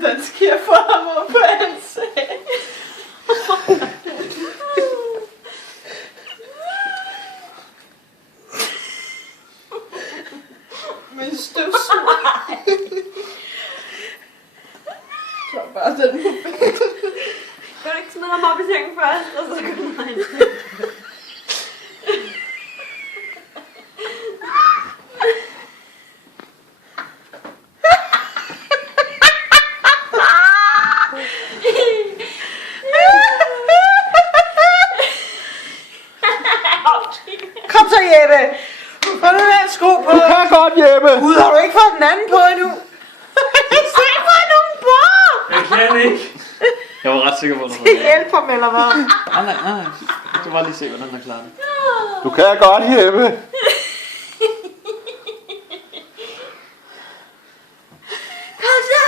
den sker for ham op på hans sag. Men støvsug. Så bare den på bækken. Kan du ikke smide ham op i sengen først, og så kan du regne? Kom så, Jeppe. Få nu den sko på. Du kan godt, Jeppe. Gud, har du ikke fået den anden på endnu? Se på nogen på. Jeg kan ikke. Jeg var ret sikker på, at Det hjælper mig, eller hvad? Nej. Du kan bare lige se, hvordan han klarer det. Du kan godt, Jeppe. Kom så!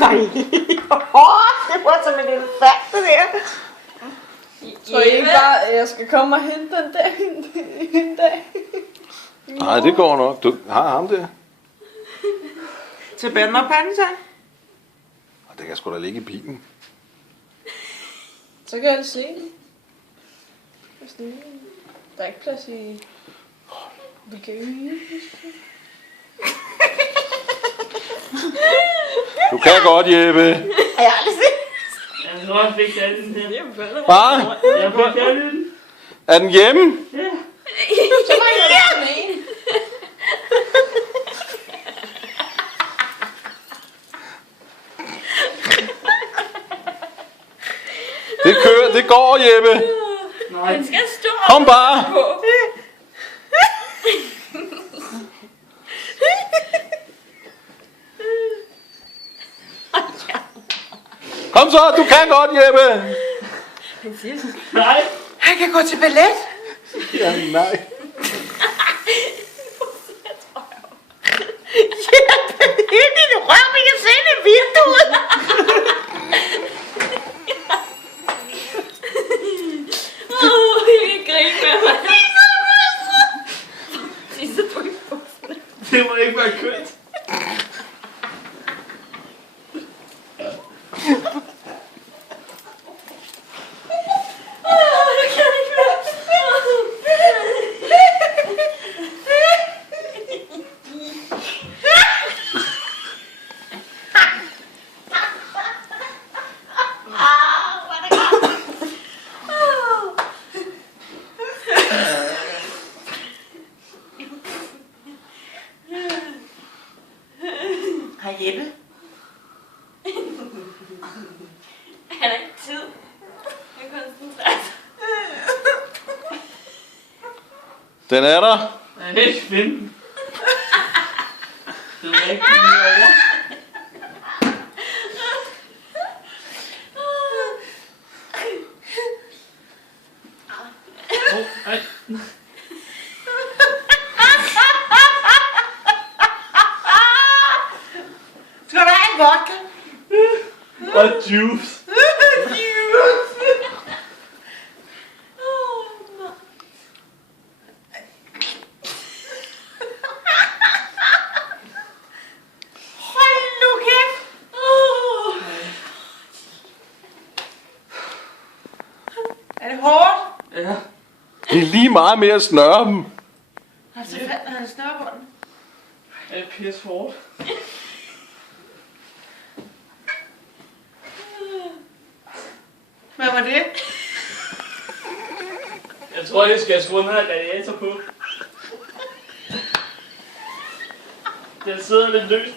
Nej. Det var som en elefant, det der. Tror I ikke bare, at jeg skal komme og hente den der en dag? Nej, det går nok. Du har ham der. Til Ben og Pansa. Og det kan sgu da ligge i bilen. Så kan jeg se den. Der er ikke plads i bagagen. Du kan godt, Jeppe. Jeg har aldrig set. Jeg tror, jeg fik den her. Far, Jeg fik den. er den hjemme? Så må jeg have den ene. Det kører, det går, Jeppe. Nej. Den skal stå Kom bare. på. Kom så, du kan godt, Jeppe. Nej. Han kan gå til ballet. Ja, nej. Hjælp ind i det rør, vi kan se det i vinduet. Jeg kan grine med mig. Tisse på i bukserne. Det må ikke være kønt. Jeg kan ikke mere. Hej Jeppe. Han har ikke tid. Han koncentrerer sig. Den er der. Jeg kan ikke finde den. Den er ikke lige over. Ej. Skal du have en vodka? Og juice. Hold nu kæft. Er det hårdt? Ja. Det er lige meget med at snøre dem. Har du fandt, han snør på den? Det er pisse hårdt. Hvad var det? Jeg tror, jeg skal skrue den her radiator på. Den sidder lidt løst.